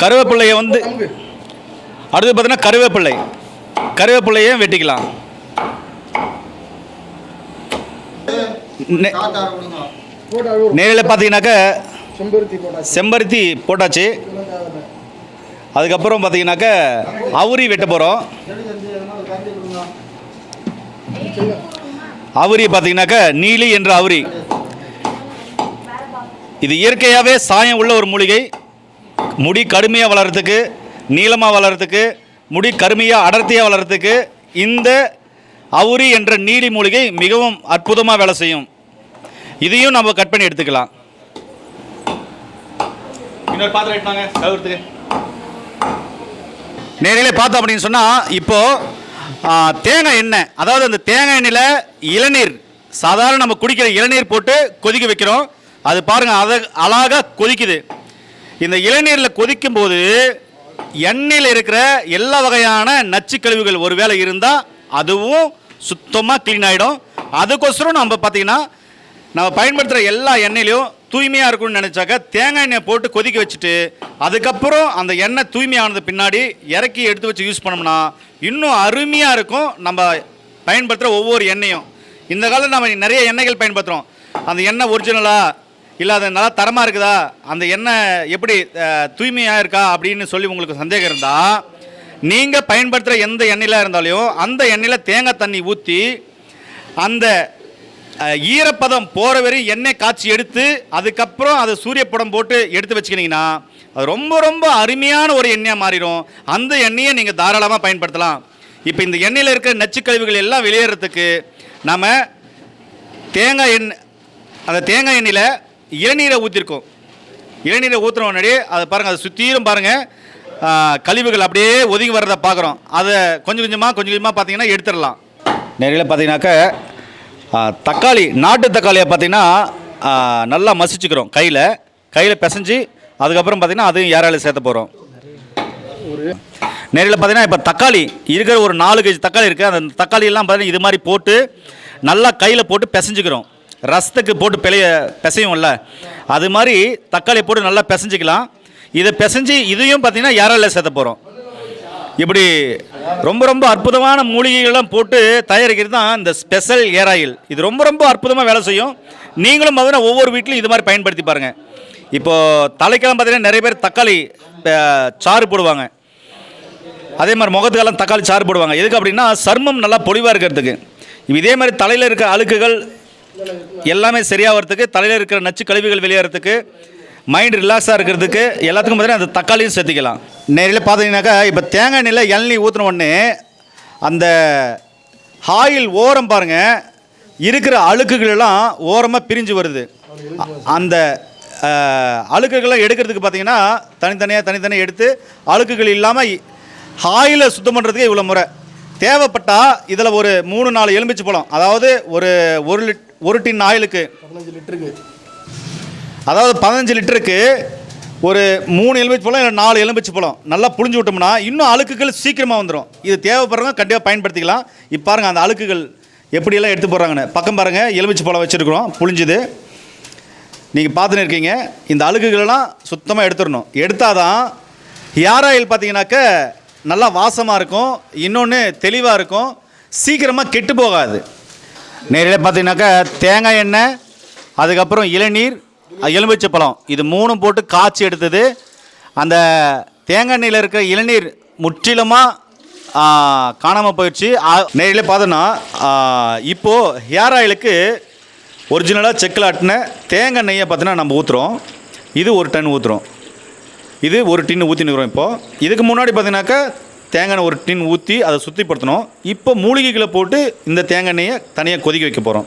கருவேப்பிள்ளையை வந்து அடுத்து பார்த்தீங்கன்னா கருவேப்பிள்ளையும் வெட்டிக்கலாம். நேரில் பார்த்தீங்கன்னாக்கா செம்பருத்தி போட்டாச்சு. அதுக்கப்புறம் பார்த்தீங்கன்னாக்கா அவுரி வெட்ட போகிறோம். அவுரி பார்த்தீங்கன்னாக்கா நீலி என்ற அவுரி. இது இயற்கையாகவே சாயம் உள்ள ஒரு மூலிகை. முடி கடுமையாக வளர்கிறதுக்கு, நீளமாக வளர்கிறதுக்கு, முடி கருமையாக அடர்த்தியாக வளர்கிறதுக்கு இந்த அவுரி என்ற நீலி மூலிகை மிகவும் அற்புதமாக வேலை செய்யும். இதையும் நம்ம கட் பண்ணி எடுத்துக்கலாம். இன்னொரு பாத்திரம் எடுத்தாங்க கவுறதுக்கு. நேரிலே பார்த்தோம் அப்படின்னு சொன்னால் இப்போது தேங்காய் எண்ணெய், அதாவது அந்த தேங்காய் எண்ணெயில் இளநீர், சாதாரண நம்ம குடிக்கிற இளநீர் போட்டு கொதிக்க வைக்கிறோம். அது பாருங்கள், அதை அழகாக கொதிக்குது. இந்த இளநீரில் கொதிக்கும் போது எண்ணெயில் இருக்கிற எல்லா வகையான நச்சு கழிவுகள் ஒருவேளை இருந்தால் அதுவும் சுத்தமாக க்ளீன் ஆகிடும். அதுக்கோசரம் நம்ம பார்த்திங்கன்னா நம்ம பயன்படுத்துகிற எல்லா எண்ணெயிலையும் தூய்மையாக இருக்கும்னு நினச்சாக்க தேங்காய் எண்ணெய் போட்டு கொதிக்க வச்சுட்டு அதுக்கப்புறம் அந்த எண்ணெய் தூய்மையானது பின்னாடி இறக்கி எடுத்து வச்சு யூஸ் பண்ணோம்னா இன்னும் அருமையாக இருக்கும். நம்ம பயன்படுத்துகிற ஒவ்வொரு எண்ணெயும் இந்த காலத்தில் நம்ம நிறைய எண்ணெய்கள் பயன்படுத்துகிறோம். அந்த எண்ணெய் ஒரிஜினலாக இல்லை அது நல்லா தரமாக இருக்குதா, அந்த எண்ணெய் எப்படி தூய்மையாக இருக்கா அப்படின்னு சொல்லி உங்களுக்கு சந்தேகம் இருந்தால் நீங்கள் பயன்படுத்துகிற எந்த எண்ணெயில் இருந்தாலும் அந்த எண்ணெயில் தேங்காய் தண்ணி ஊற்றி அந்த ஈரப்பதம் போகிற வரையும் எண்ணெய் காய்ச்சி எடுத்து அதுக்கப்புறம் அதை சூரியப்படம் போட்டு எடுத்து வச்சுக்கினீங்கன்னா அது ரொம்ப ரொம்ப அருமையான ஒரு எண்ணெயாக மாறிடும். அந்த எண்ணெயை நீங்கள் தாராளமாக பயன்படுத்தலாம். இப்போ இந்த எண்ணெயில் இருக்கிற நச்சுக்கழிவுகள் எல்லாம் வெளியேறதுக்கு நம்ம தேங்காய் எண்ணெய், அந்த தேங்காய் எண்ணெயில் இளநீரை ஊற்றிருக்கோம். இளநீரை ஊற்றுற முன்னாடி அதை பாருங்கள், அதை சுற்றிலும் பாருங்கள் கழிவுகள் அப்படியே ஒதுங்கி வர்றதை பார்க்குறோம். அதை கொஞ்சம் கொஞ்சமாக பார்த்தீங்கன்னா எடுத்துடலாம். நிறைய பார்த்தீங்கன்னாக்கா தக்காளி, நாட்டு தக்காளியை பார்த்தீங்கன்னா நல்லா மசிச்சுக்கிறோம். கையில் பிசைஞ்சு அதுக்கப்புறம் பார்த்தீங்கன்னா அதையும் ஏராளம் சேர்த்த போகிறோம். நேரில் பார்த்தீங்கன்னா இப்போ தக்காளி இருக்கிற ஒரு 4 கேஜி தக்காளி இருக்குது. அந்த தக்காளியெல்லாம் பார்த்தீங்கன்னா இது மாதிரி போட்டு நல்லா கையில் போட்டு பிசைஞ்சிக்கிறோம். ரசத்துக்கு போட்டு பிசையும்ல, அது மாதிரி தக்காளியை போட்டு நல்லா பிசைஞ்சிக்கலாம். இதை பிசைஞ்சு இதையும் பார்த்தீங்கன்னா ஏராளம் சேர்த்த போகிறோம். இப்படி ரொம்ப ரொம்ப அற்புதமான மூலிகைகள்லாம் போட்டு தயாரிக்கிறது தான் இந்த ஸ்பெஷல் ஏர் ஆயில். இது ரொம்ப ரொம்ப அற்புதமாக வேலை செய்யும். நீங்களும் பார்த்தீங்கன்னா ஒவ்வொரு வீட்லையும் இது மாதிரி பயன்படுத்தி பாருங்கள். இப்போது தலைக்கெல்லாம் பார்த்தீங்கன்னா நிறைய பேர் தக்காளி சாறு போடுவாங்க. அதே மாதிரி முகத்துக்கெல்லாம் தக்காளி சாறு போடுவாங்க. எதுக்கு அப்படின்னா சர்மம் நல்லா பொலிவாக இருக்கிறதுக்கு. இதே மாதிரி தலையில் இருக்கிற அழுக்குகள் எல்லாமே சரியாகிறதுக்கு, தலையில் இருக்கிற நச்சு கழிவுகள் வெளியேறதுக்கு, மைண்ட் ரிலாக்ஸாக இருக்கிறதுக்கு எல்லாத்துக்கும் பார்த்தீங்கன்னா அந்த தக்காளியும் சேர்த்திக்கலாம். நேரில் பார்த்தீங்கன்னாக்கா இப்போ தேங்காய் எண்ணெயில் இளநீர் ஊற்றின உடனே அந்த ஆயில் ஓரம் பாருங்கள், இருக்கிற அழுக்குகளெல்லாம் ஓரமாக பிரிஞ்சு வருது. அந்த அழுக்குகளை எடுக்கிறதுக்கு பார்த்தீங்கன்னா தனித்தனியாக எடுத்து அழுக்குகள் இல்லாமல் ஆயிலை சுத்தம் பண்ணுறதுக்கு இவ்வளோ முறை தேவைப்பட்டால் இதில் ஒரு 3-4 எலுமிச்சை பழம், அதாவது ஒரு டின் ஆயிலுக்கு 15 லிட்டருக்கு, அதாவது 15 லிட்டருக்கு ஒரு 3 எலுமிச்சை பழம் இல்லை 4 எலுமிச்சை பழம் நல்லா புழிஞ்சு விட்டோம்னா இன்னும் அழுக்குகள் சீக்கிரமாக வந்துடும். இது தேவைப்படுறவங்க கண்டிப்பாக பயன்படுத்திக்கலாம். இப்போ பாருங்கள் அந்த அழுக்குகள் எப்படியெல்லாம் எடுத்து போடுறாங்கன்னு. பக்கம் பாருங்கள், எலுமிச்சை பழம் வச்சுருக்குறோம் புழிஞ்சுது, நீங்கள் பார்த்துன்னு இருக்கீங்க. இந்த அழுக்குகளெல்லாம் சுத்தமாக எடுத்துடணும். எடுத்தால் தான் ஹேர் ஆயில் பார்த்தீங்கன்னாக்க நல்லா வாசமாக இருக்கும், இன்னொன்று தெளிவாக இருக்கும், சீக்கிரமாக கெட்டு போகாது. நேரில் பார்த்தீங்கன்னாக்கா தேங்காய் எண்ணெய், அதுக்கப்புறம் இளநீர், எலுமிச்சை பழம், இது 3 போட்டு காய்ச்சி எடுத்தது. அந்த தேங்காய் எண்ணெயில் இருக்கிற இளநீர் முற்றிலுமாக காணாமல் போயிடுச்சு. நேரில் பார்த்தோன்னா இப்போது ஹேர் ஆயிலுக்கு ஒரிஜினலாக செக்கில் ஆட்டின தேங்காய் எண்ணெயை பார்த்தீங்கன்னா நம்ம ஊற்றுறோம். இது 1 டன் ஊற்றுறோம். இது 1 டின் ஊற்றினுக்கிறோம். இப்போது இதுக்கு முன்னாடி பார்த்தீங்கன்னாக்கா தேங்காய் எண்ணெய் 1 டின் ஊற்றி அதை சுத்திப்படுத்தணும். இப்போ மூலிகைகளை போட்டு இந்த தேங்காய் எண்ணெயை தனியாக கொதிக்க வைக்க போகிறோம்.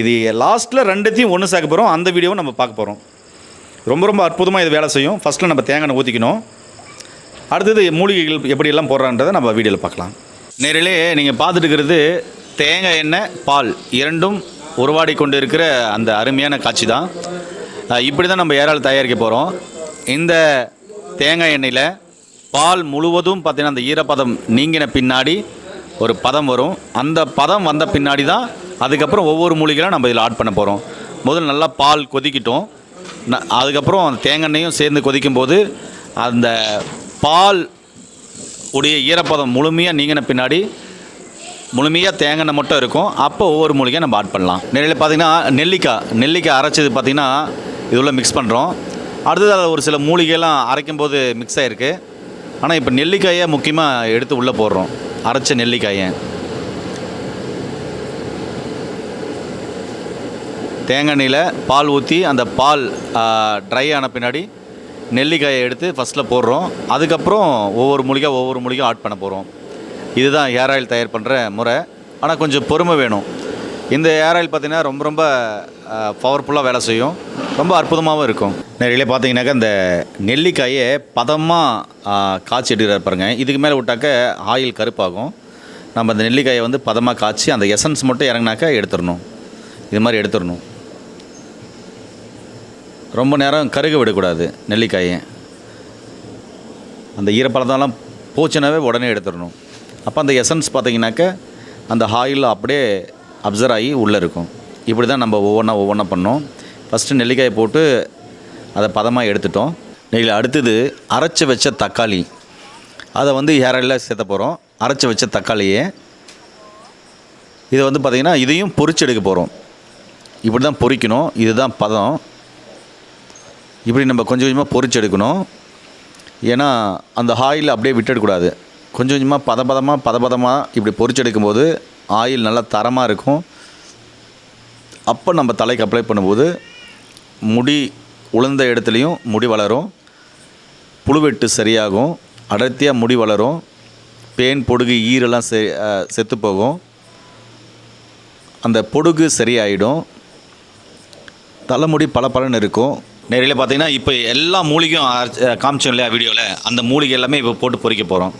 இது லாஸ்ட்டில் 2த்தையும் ஒன்று சேர்க்க போகிறோம். அந்த வீடியோவை நம்ம பார்க்க போகிறோம். ரொம்ப ரொம்ப அற்புதமாக இது வேலை செய்யும். ஃபஸ்ட்டில் நம்ம தேங்காய் எண்ணெய் ஊற்றிக்கணும். அடுத்தது மூலிகைகள் எப்படியெல்லாம் போடுறான்றதை நம்ம வீடியோவில் பார்க்கலாம். நேரிலே நீங்கள் பார்த்துட்டு இருக்கிறது தேங்காய் எண்ணெய், பால் இரண்டும் உருவாடி கொண்டு இருக்கிற அந்த அருமையான காட்சி தான். இப்படி தான் நம்ம ஏராளம் தயாரிக்க போகிறோம். இந்த தேங்காய் எண்ணெயில் பால் முழுவதும் பார்த்திங்கன்னா அந்த ஈரப்பதம் நீங்கின பின்னாடி ஒரு பதம் வரும். அந்த பதம் வந்த பின்னாடி தான் அதுக்கப்புறம் ஒவ்வொரு மூலிகையும் நம்ம இதில் ஆட் பண்ண போகிறோம். முதல்ல நல்லா பால் கொதிக்கிட்டோம். அதுக்கப்புறம் அந்த தேங்காய் எண்ணெயும் சேர்ந்து கொதிக்கும்போது அந்த பால் உடைய ஈரப்பதம் முழுமையாக நீங்கின பின்னாடி முழுமையாக தேங்காய் எண்ணெய் மட்டும் இருக்கும். அப்போ ஒவ்வொரு மூலிகையும் நம்ம ஆட் பண்ணலாம். நிறைய பார்த்திங்கன்னா நெல்லிக்காய் அரைச்சது பார்த்திங்கன்னா இதுள்ள மிக்ஸ் பண்ணுறோம். அடுத்தது அதில் ஒரு சில மூலிகைலாம் அரைக்கும் போது மிக்ஸ் ஆகிருக்கு. ஆனால் இப்போ நெல்லிக்காயை முக்கியமாக எடுத்து உள்ளே போடுறோம். அரைச்ச நெல்லிக்காயை தேங்காய் எண்ணெயில் பால் ஊற்றி அந்த பால் ட்ரை ஆன பின்னாடி நெல்லிக்காயை எடுத்து ஃபஸ்ட்டில் போடுறோம். அதுக்கப்புறம் ஒவ்வொரு மூலிகையும் ஆட் பண்ண போகிறோம். இதுதான் ஹேர் ஆயில் தயார் பண்ணுற முறை. ஆனால் கொஞ்சம் பொறுமை வேணும். இந்த ஹேர் ஆயில் பார்த்திங்கன்னா ரொம்ப ரொம்ப பவர்ஃபுல்லாக வேலை செய்யும். ரொம்ப அற்புதமாகவும் இருக்கும். நிறைய பார்த்தீங்கன்னாக்கா இந்த நெல்லிக்காயை பதமாக காய்ச்சி எடுக்கிறார் பாருங்க. இதுக்கு மேலே விட்டாக்க ஆயில் கருப்பாகும். நம்ம அந்த நெல்லிக்காயை வந்து பதமாக காய்ச்சி அந்த எசன்ஸ் மட்டும் இறங்கினாக்கா எடுத்துடணும். இது மாதிரி எடுத்துடணும். ரொம்ப நேரம் கருக விடக்கூடாது நெல்லிக்காயை. அந்த ஈரப்பதம்லாம் போச்சுனாவே உடனே எடுத்துடணும். அப்போ அந்த எசன்ஸ் பார்த்திங்கனாக்கா அந்த ஆயில் அப்படியே அப்சர்வ் ஆகி உள்ளே இருக்கும். இப்படி தான் நம்ம ஒவ்வொன்றா பண்ணோம். ஃபஸ்ட்டு நெல்லிக்காயை போட்டு அதை பதமாக எடுத்துட்டோம். நெல்லில் அடுத்தது அரைச்சி வச்ச தக்காளி, அதை வந்து ஹேர் ஆயிலில் சேர்த்த போகிறோம். அரைச்சி வச்ச தக்காளியை இதை வந்து பார்த்திங்கன்னா இதையும் பொரிச்சு எடுக்க போகிறோம். இப்படி தான் பொரிக்கணும். இதுதான் பதம். இப்படி நம்ம கொஞ்சம் கொஞ்சமாக பொரிச்சு எடுக்கணும். ஏன்னா அந்த ஆயில் அப்படியே விட்டுடக்கூடாது. கொஞ்சம் கொஞ்சமாக பதபதமாக இப்படி பொரிச்செடுக்கும்போது ஆயில் நல்லா தரமாக இருக்கும். அப்போ நம்ம தலைக்கு அப்ளை பண்ணும்போது முடி உளுந்த இடத்துலையும் முடி வளரும், புழுவெட்டு சரியாகும், அடர்த்தியாக முடி வளரும், பேன் பொடுகு ஈரெல்லாம் செத்து போகும், அந்த பொடுகு சரியாயிடும், தலைமுடி பளபளன்னு இருக்கும். நேரில் பார்த்தீங்கன்னா இப்போ எல்லா மூலிகையும் காமிச்சோம் இல்லையா வீடியோவில், அந்த மூலிகை எல்லாமே இப்போ போட்டு பொரிக்க போகிறோம்.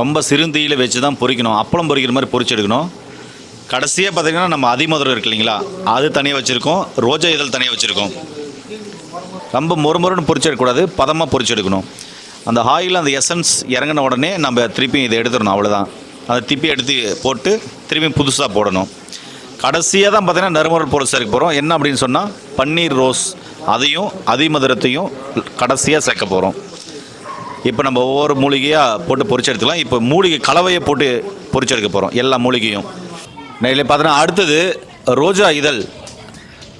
ரொம்ப சிறுந்தீயில் வச்சு தான் பொரிக்கணும், அப்பளம் பொரிக்கிற மாதிரி பொரிச்சு எடுக்கணும். கடைசியாக பார்த்திங்கன்னா நம்ம அதிமதுரம் இருக்கு இல்லைங்களா, அது தனியாக வச்சுருக்கோம், ரோஜா இதழ் தனியாக வச்சுருக்கோம். ரொம்ப மொறுமொறுன்னு பொரிச்சு எடுக்கக்கூடாது, பதமாக பொரிச்சு எடுக்கணும். அந்த ஆயில் அந்த எசன்ஸ் இறங்கின உடனே நம்ம திருப்பி இதை எடுத்துடணும், அவ்வளோதான். அதை திருப்பி எடுத்து போட்டு திருப்பி புதுசாக போடணும். கடைசியாக தான் பார்த்திங்கன்னா நறுமணல் பொருள் சேர்க்க போகிறோம். என்ன அப்படின்னு சொன்னால் பன்னீர் ரோஸ் அதையும் அதிமதுரத்தையும் கடைசியாக சேர்க்க போகிறோம். இப்போ நம்ம ஒவ்வொரு மூலிகையாக போட்டு பொரிச்சு எடுத்துக்கலாம். இப்போ மூலிகை கலவையை போட்டு பொரிச்சு எடுக்க போகிறோம் எல்லா மூலிகையும். இதில் பார்த்தீங்கன்னா அடுத்தது ரோஜா இதழ்,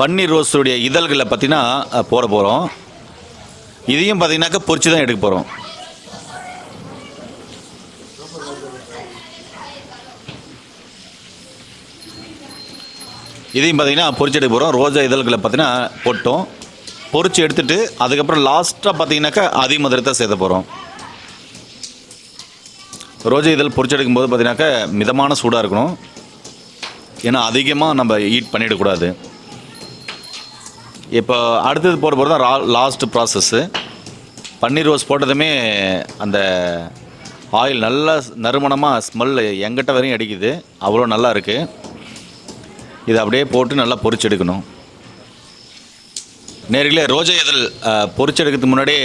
பன்னீர் ரோஸுடைய இதழ்களை பார்த்திங்கன்னா போட போகிறோம். இதையும் பார்த்திங்கனாக்கா பொரிச்சு தான் எடுக்க போகிறோம். இதையும் பார்த்திங்கன்னா பொரிச்சு எடுக்க போகிறோம். ரோஜா இதழ்களை பார்த்திங்கன்னா போட்டோம், பொரிச்சு எடுத்துகிட்டு அதுக்கப்புறம் லாஸ்ட்டாக பார்த்திங்கனாக்கா அதிமதுரத்தை சேர்த்த போகிறோம். ரோஜா இதழ் பொரிச்சு எடுக்கும்போது பார்த்திங்கனாக்கா மிதமான சூடாக இருக்கணும், ஏன்னா அதிகமாக நம்ம ஹீட் பண்ணிடக்கூடாது. இப்போ அடுத்தது போட போகிறது தான் லாஸ்ட் ப்ராசஸ்ஸு. பன்னீர் ரோஸ் போட்டதுமே அந்த ஆயில் நல்லா நறுமணமாக ஸ்மெல் எங்கிட்ட வரையும் அடிக்குது, அவ்வளோ நல்லா இருக்குது. இதை அப்படியே போட்டு நல்லா பொரிச்சு எடுக்கணும். நேர்களே ரோஜா இதழ் பொரிச்சு எடுக்கிறதுக்கு முன்னாடியே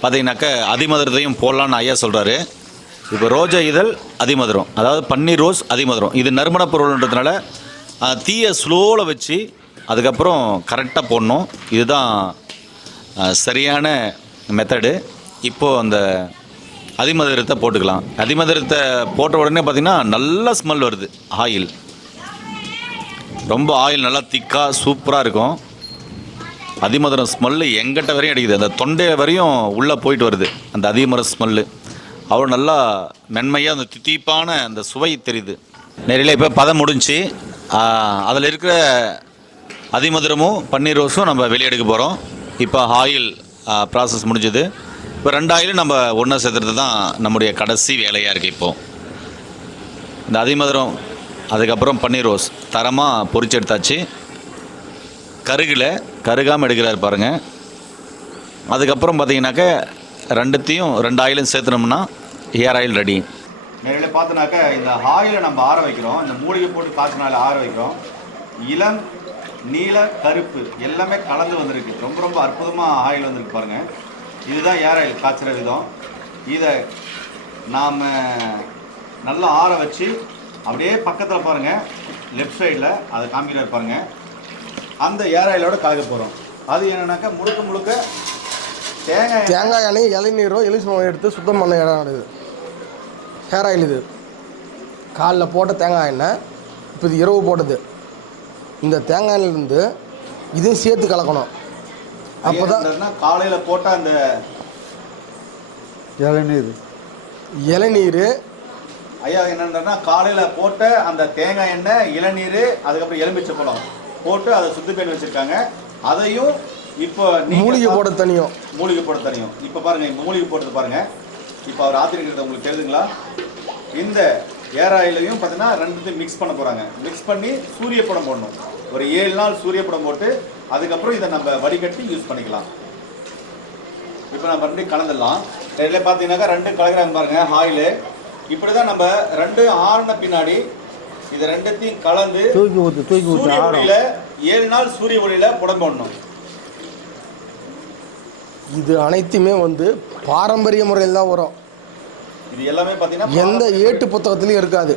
பார்த்தீங்கன்னாக்கா அதிமதுரத்தையும் போடலான்னு ஐயா சொல்கிறாரு. இப்போ ரோஜா இதழ் அதிமதுரம், அதாவது பன்னீர் ரோஸ் அதிமதுரம், இது நறுமண பொருள்ன்றதுனால தீயை ஸ்லோவில் வச்சு அதுக்கப்புறம் கரெக்டாக போடணும். இதுதான் சரியான மெத்தடு. இப்போது அந்த அதிமதுரத்தை போட்டுக்கலாம். அதிமதுரத்தை போட்ட உடனே பார்த்திங்கன்னா நல்ல ஸ்மெல் வருது, ஆயில் ரொம்ப ஆயில் நல்லா திக்காக சூப்பராக இருக்கும். அதிமதுரம் ஸ்மெல்லு எங்கிட்ட வரையும் அடிக்குது, அந்த தொண்டை வரையும் உள்ளே போயிட்டு வருது அந்த அதிமதுர ஸ்மெல்லு. அவ்வளோ நல்லா மென்மையாக அந்த தித்திப்பான அந்த சுவை தெரியுது. நேரில் இப்போ பதம் முடிஞ்சு அதில் இருக்கிற அதிமதுரமும் பன்னீர் ரோஸும் நம்ம வெளியே எடுக்க போகிறோம். இப்போ ஆயில் ப்ராசஸ் முடிஞ்சது. இப்போ 2 ஆயிலும் நம்ம ஒன்றா சேர்த்துறது தான் நம்முடைய கடைசி வேலையாக இருக்குது. இப்போது இந்த அதிமதுரம் அதுக்கப்புறம் பன்னீர் ரோஸ் தரமாக பொரிச்சு எடுத்தாச்சு. கருகாமல் எடுக்கிறாரு பாருங்கள். அதுக்கப்புறம் பார்த்தீங்கன்னாக்க 2 ஆயிலும் சேர்த்துனோம்னா ஹேர் ஆயில் ரெடி. நேரில் பார்த்தோன்னாக்கா இந்த ஆயிலை நம்ம ஆற வைக்கிறோம், இந்த மூலிகை போட்டு காய்ச்சினால ஆற வைக்கிறோம். இளம் நீல கருப்பு எல்லாமே கலந்து வந்திருக்கு, ரொம்ப ரொம்ப அற்புதமாக ஆயில் வந்திருக்கு பாருங்கள். இதுதான் ஹேர் ஆயில் காய்ச்சுற விதம். இதை நாம் நல்லா ஆற வச்சு அப்படியே பக்கத்தில் பாருங்கள், லெஃப்ட் சைடில் அதை காமிக்கிறார் பாருங்கள், அந்த ஹேர் ஆயிலோட கலக்க போகிறோம். அது என்னன்னாக்கா முழுக்க தேங்காய் எண்ணெய் இளநீரோ எலுமிச்சம்பழம் எடுத்து சுத்தம் பண்ண இடம் இது ஹேர் ஆயில். இது காலைல போட்ட தேங்காய் எண்ணெய், இப்போ இது இரவு போட்டது. இந்த தேங்காய் எண்ணெயிலேருந்து இதையும் சேர்த்து கலக்கணும். அப்போ தான் காலையில் போட்ட அந்த இளநீர் ஐயா என்னன்னா காலையில் போட்ட அந்த தேங்காய் எண்ணெய், இளநீர், அதுக்கப்புறம் எலுமிச்சை பழம் போட்டு அதை சுத்தி பண்ணி வச்சுருக்காங்க. அதையும் இப்போ மூலிகை போட தனியும் இப்போ பாருங்கள், மூலிகை போட்டது பாருங்கள். இப்போ அவர் ஆத்திரிக்கிறது உங்களுக்கு தெரியுதுங்களா? இந்த ஹேர் ஆயிலையும் பார்த்தீங்கன்னா 2 மிக்ஸ் பண்ண போகிறாங்க. மிக்ஸ் பண்ணி சூரிய படம் போடணும். ஒரு 7 நாள் சூரிய படம் போட்டு அதுக்கப்புறம் இதை நம்ம வடிகட்டி யூஸ் பண்ணிக்கலாம். இப்போ நம்ம 2 கலந்துடலாம். இதில் பார்த்தீங்கன்னாக்கா 2 கலக்கிறாங்க பாருங்கள் ஆயிலு. இப்படி தான் நம்ம 2 ஆறின பின்னாடி இது 2த்தையும் கலந்து சூரிய ஒளியில் 7 நாள் சூரிய ஒளியில் புடம் போடணும். இது அனைத்துமே பாரம்பரிய முறையில் தான் வரும். இது எல்லாமே பார்த்தீங்கன்னா எந்த ஏட்டு புத்தகத்துலையும் இருக்காது.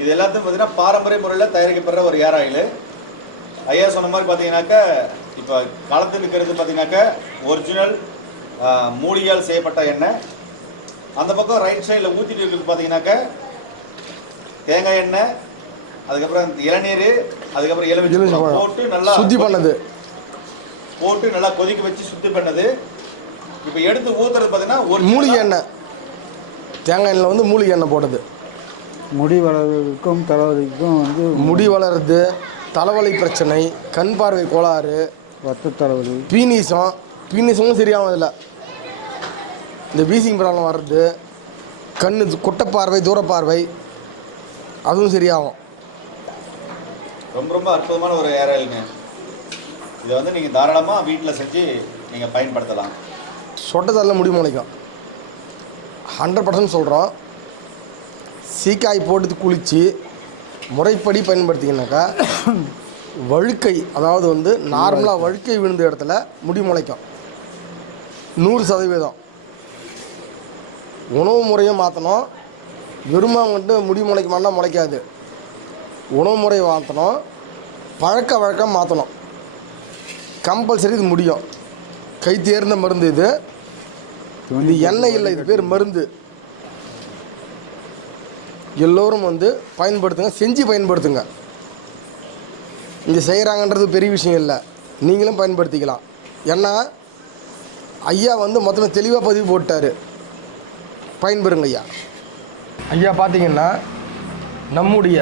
இது எல்லாத்தையும் பார்த்தீங்கன்னா பாரம்பரிய முறையில் தயாரிக்கப்படுற ஒரு ஹேர் ஆயில். ஐயா சொன்ன மாதிரி பார்த்தீங்கன்னாக்கா இப்போ கலந்து நிற்கிறது பார்த்தீங்கன்னாக்கா ஒரிஜினல் மூலிகையால் செய்யப்பட்ட எண்ணெய். அந்த பக்கம் ரைட் சைடில் ஊற்றிட்டு இருக்கிறது பார்த்தீங்கன்னாக்கா தேங்காய் எண்ணெய், அதுக்கப்புறம் இளநீர், அதுக்கப்புறம் எலுமிச்சை போட்டு நல்லா சுத்தி பண்ணது, போட்டு நல்லா கொதிக்க வச்சு சுத்தி பண்ணது. இப்போ எடுத்து ஊற்றுறது பார்த்தீங்கன்னா ஒரு மூலிகை எண்ணெய். தேங்காய் எண்ணெயில் வந்து மூலிகை எண்ணெய் போடுது. முடி வளர்றதுக்கும் தலைவலிக்கும் வந்து முடி வளருது, தலைவலி பிரச்சனை, கண் பார்வை கோளாறு, ரத்த தலைவலி, பீனிசமும் சரியாகும். இதில் இந்த வீசிங் ப்ராப்ளம் வர்றது, கண் குட்டைப்பார்வை, தூரப்பார்வை அதுவும் சரியாகும். ரொம்ப ரொம்ப அற்புதமான ஒரு ஹேர் ஆயிலுங்க. இதை வந்து நீங்கள் தாராளமாக வீட்டில் செஞ்சு நீங்கள் பயன்படுத்தலாம். சொட்டத்தலில் முடி முளைக்கும். 100% சொல்கிறோம். சீக்காய் போட்டு குளித்து முறைப்படி பயன்படுத்திங்கனாக்கா வழுக்கை, அதாவது வந்து நார்மலாக வழுக்கை விழுந்த இடத்துல முடி முளைக்கும் 100%. உணவு முறையை மாற்றணும். வெறுமா வந்துட்டு முடி முளைக்குமானா முளைக்காது. உணவு முறையை மாற்றணும், பழக்க வழக்கம் மாற்றணும். கம்பல்சரி இது முடியும். கை தேர்ந்த மருந்து இது. இது எண்ணெய் இல்லை, இது பேர் மருந்து. எல்லோரும் வந்து பயன்படுத்துங்க, செஞ்சு பயன்படுத்துங்க. இங்கே செய்கிறாங்கன்றது பெரிய விஷயம் இல்லை, நீங்களும் பயன்படுத்திக்கலாம். ஏன்னா ஐயா வந்து மொத்தமாக தெளிவாக பதிவு போட்டார். பயன்பெறுங்க ஐயா. ஐயா பார்த்தீங்கன்னா நம்முடைய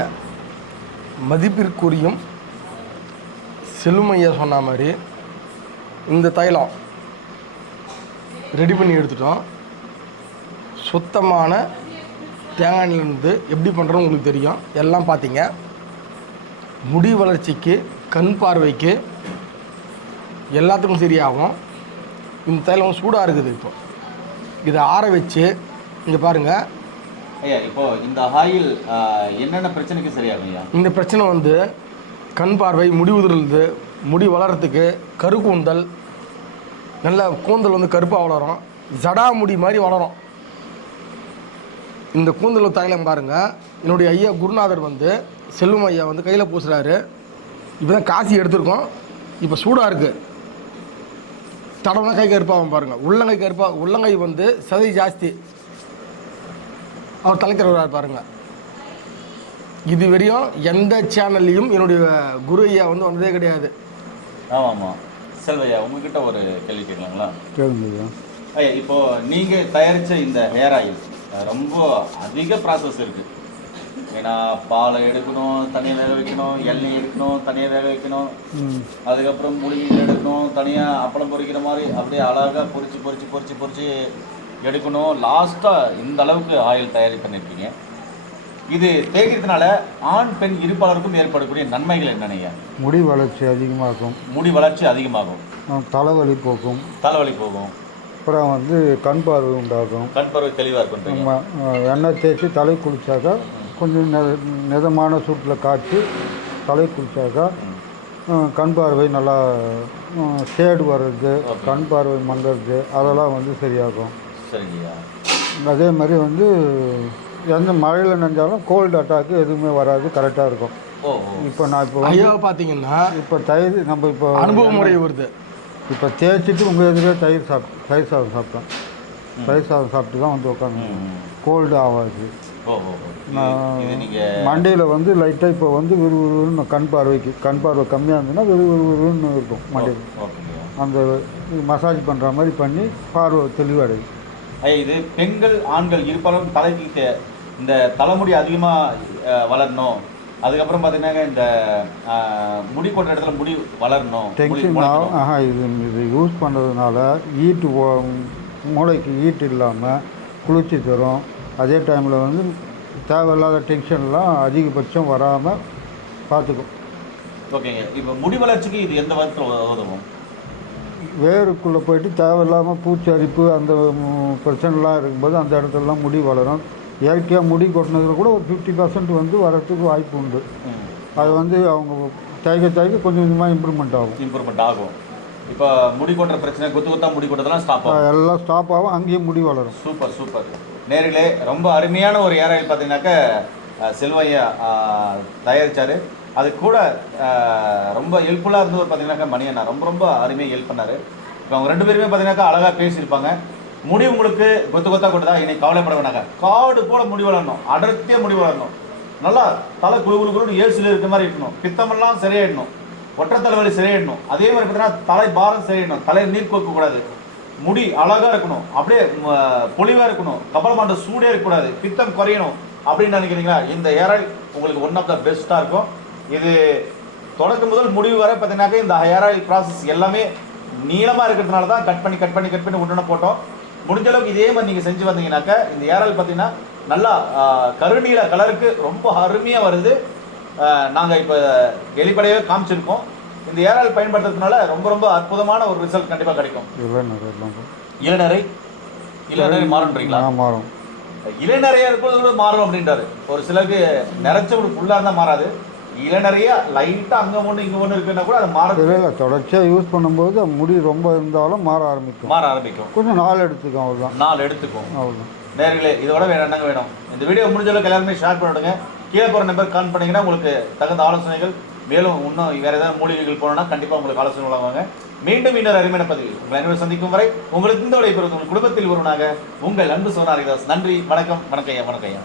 மதிப்பிற்குரியும் செல்லும் ஐயா சொன்ன மாதிரி இந்த தைலம் ரெடி பண்ணி எடுத்துட்டோம். சுத்தமான தேங்காய் எண்ணெயிலிருந்து எப்படி பண்ணுறோன்னு உங்களுக்கு தெரியும். எல்லாம் பார்த்தீங்க. முடி வளர்ச்சிக்கு, கண் பார்வைக்கு எல்லாத்துக்கும் சரியாகும். இந்த தைலம் சூடாக இருக்குது. இப்போ இதை ஆற வச்சு இங்கே பாருங்கள் ஐயா. இப்போ இந்த ஆயில் என்னென்ன பிரச்சனைக்கு சரியாகும் ஐயா? இந்த பிரச்சனை வந்து கண் பார்வை, முடி உதிர்றது, முடி வளர்கிறதுக்கு, கருக்கூந்தல், நல்ல கூந்தல் வந்து கருப்பாக வளரும், ஜடா முடி மாதிரி வளரும். இந்த கூந்தல் தைலம் பாருங்கள். என்னுடைய ஐயா குருநாதர் வந்து செல்வம் ஐயா வந்து கையில் பூசுகிறாரு. இப்போ தான் காசி எடுத்திருக்கோம். இப்போ சூடாக இருக்குது. தடவை கை கருப்பாகும் பாருங்கள். உள்ளங்கை வந்து சதை ஜாஸ்தி. அவர் தலைக்கிறவராக பாருங்கள். இது வரையும் எந்த சேனல்லையும் என்னுடைய குரு ஐயா வந்து வந்ததே கிடையாது. ஆமாம் செல்வையா, உங்ககிட்ட ஒரு கேள்வி கேட்கலாங்களா? கேளுங்க ஐயா. இப்போது நீங்கள் தயாரித்த இந்த ஹேர் ஆயில் ரொம்ப அதிக ப்ராசஸ் இருக்குது. ஏன்னா பாலை எடுக்கணும், தனியாக வேக வைக்கணும், எண்ணெய் எடுக்கணும், தனியாக வேக வைக்கணும், அதுக்கப்புறம் முடிவு எடுக்கணும், தனியாக அப்பளம் பொரிக்கிற மாதிரி அப்படியே அழகாக பொரிச்சு எடுக்கணும். லாஸ்ட்டாக இந்த அளவுக்கு ஆயில் தயாரி பண்ணியிருக்கீங்க. இது தேய்க்கிறதுனால ஆண் பெண் இருப்பாளருக்கும் ஏற்படக்கூடிய நன்மைகள் என்னென்ன? முடி வளர்ச்சி அதிகமாகும். முடி வளர்ச்சி அதிகமாகும். தலைவலி போகும். அப்புறம் வந்து கண் பார்வை உண்டாகும். கண் பார்வை தெளிவாக இருக்கும். நம்ம எண்ணெய் தேய்ச்சி தலை குளிச்சாக்கா, கொஞ்சம் மிதமான சூட்டில் காய்ச்சி தலை குளிச்சாக்கா கண் பார்வை நல்லா ஷேடு வர்றது, கண் பார்வை மங்கிறது, அதெல்லாம் வந்து சரியாகும். சரிங்கய்யா. அதே மாதிரி வந்து எந்த மழையில் நனைஞ்சாலும் கோல்டு அட்டாக்கு எதுவுமே வராது, கரெக்டாக இருக்கும். இப்போ நான் ஐயா பார்த்தீங்கன்னா இப்போ தயிர் நம்ம இப்போ அனுபவ முறை வருது. இப்போ தேய்ச்சிட்டு உங்கள் எதிரே தயிர் சாதம் சாப்பிட்டோம். தயிர் சாதம் சாப்பிட்டு தான் வந்து உட்காந்து கோல்டு ஆகாது. மண்டையில் வந்து லைட்டாக இப்போ வந்து விறுவிறுன்னு கண் பார்வை கம்மியாக இருந்ததுன்னா விறுவிறுன்னு இருக்கும் மண்டையில். அந்த மசாஜ் பண்ணுற மாதிரி பண்ணி பார்வை தெளிவடையும். இது பெண்கள் ஆண்கள் இருப்பாலும் தலைக்கு இந்த தலைமுடி அதிகமாக வளரணும், அதுக்கப்புறம் பார்த்தீங்கன்னா இந்த முடி கொண்ட இடத்துல முடி வளரணும். இது யூஸ் பண்ணுறதுனால ஈட்டு மூளைக்கு ஈட்டு இல்லாமல் குளிர்ச்சி தரும். அதே டைமில் வந்து தேவையில்லாத டென்ஷன்லாம் அதிகபட்சம் வராமல் பார்த்துக்கும். ஓகேங்க. இப்போ முடி வளர்ச்சிக்கு இது எந்த விதத்தில் உதவும்? வேருக்குள்ளே போயிட்டு தேவையில்லாமல் பூச்சி அரிப்பு அந்த பிரச்சனைலாம் இருக்கும்போது அந்த இடத்துலலாம் முடி வளரும். இயற்கையாக முடி கொட்டினதில் கூட ஒரு 50% வந்து வரத்துக்கு வாய்ப்பு உண்டு. அது வந்து அவங்க தேய்க்க கொஞ்சம் கொஞ்சமாக இம்ப்ரூவ்மெண்ட் ஆகும். இப்போ முடி கொட்டுற பிரச்சனை, கொத்தா முடி கொட்டதெல்லாம் ஸ்டாப் ஆகும். எல்லாம் ஸ்டாப் ஆகும், அங்கேயும் முடி வளரும். சூப்பர். நேர்களே, ரொம்ப அருமையான ஒரு ஏர் ஆயில் பார்த்தீங்கன்னாக்கா செல்வையா தயாரித்தார். அது கூட ரொம்ப ஹெல்ப்ஃபுல்லாக இருந்து ஒரு பார்த்தீங்கன்னாக்கா மணியண்ணா ரொம்ப அருமையாக ஹெல்ப் பண்ணார். இப்போ அவங்க 2 பேருமே பார்த்தீங்கன்னாக்கா அழகாக பேசியிருப்பாங்க. முடி உங்களுக்கு கொத்தா கொட்டுதா, இன்னைக்கு கவலைப்பட வேணாங்க. காடு போல் முடி வளரணும், அடர்த்தியாக முடி வளரணும், நல்லா தலை குழு ஏசில் இருக்கிற மாதிரி இருக்கணும், பித்தமெல்லாம் சரியாயிடணும், ஒற்றை தலைவலி சரியாயிடணும், அதே மாதிரி பார்த்தீங்கன்னா தலை பாரம் சரியாயிடணும், தலை நீர் கோக்கக்கூடாது, முடி அழகா இருக்கணும், அப்படியே பொலிவா இருக்கணும், கபாலமாண்ட சூடே இருக்கக்கூடாது, பித்தம் குறையணும் அப்படின்னு நினைக்கிறீங்களா, இந்த ஹேர் ஆயில் உங்களுக்கு ஒன் ஆஃப் த பெஸ்ட்டாக இருக்கும். இது தொடக்கம் முதல் முடிவு வரை பார்த்தீங்கன்னாக்க இந்த ஹேர் ஆயில் ப்ராசஸ் எல்லாமே நீளமாக இருக்கிறதுனால தான் கட் பண்ணி ஒன்றுனா போட்டோம். முடிஞ்ச அளவுக்கு இதே மாதிரி நீங்கள் செஞ்சு வந்தீங்கன்னாக்கா இந்த ஹேர் ஆயில் பார்த்தீங்கன்னா நல்லா கருநீல கலருக்கு ரொம்ப அருமையாக வருது. நாங்கள் இப்போ வெளிப்படையாகவே காமிச்சிருக்கோம். இந்த ஹேர் ஆயில் பயன்படுத்துறதுனால ரொம்ப ரொம்ப அற்புதமான ஒரு ரிசல்ட் கண்டிப்பாக கிடைக்கும். இளநரை மாறுன்றீங்களா? மாறும். இளநரையா இருக்கிறது மாறும் அப்படின்றாரு. ஒரு சிலருக்கு நிறைச்ச ஒரு ஃபுல்லாக இருந்தால் மாறாது, இளநரையா லைட்டாக அங்கே ஒன்று இங்கே ஒன்று இருக்குன்னா கூட அது மாறது இல்லை. தொடர்ச்சியாக யூஸ் பண்ணும்போது முடி ரொம்ப இருந்தாலும் மாற ஆரம்பிக்கும். கொஞ்சம் நாள் எடுத்துக்கும், அவ்வளோதான். அவ்வளோதான். நேர்களே, இதோட வேணும் என்னங்க வேணும், இந்த வீடியோ முடிஞ்ச அளவுக்கு எல்லாருமே ஷேர் பண்ணிவிடுங்க. கீழே போகிற நம்பர் கால் பண்ணிங்கன்னா உங்களுக்கு தகுந்த ஆலோசனைகள், மேலும் இன்னும் வேறு ஏதாவது மூலிகைகள் போனோம்னா கண்டிப்பாக உங்களுக்கு ஆலோசனை வழங்குவாங்க. மீண்டும் இன்னொரு அருமையான பதிவில் உங்களை அனைவரும் சந்திக்கும் வரை உங்களுக்கு இந்த விடைபெறுவது உங்கள் குடும்பத்தில் ஒருவனாக உங்கள் அன்பு சோனாரிதாஸ். நன்றி, வணக்கம். வணக்கம் ஐயா.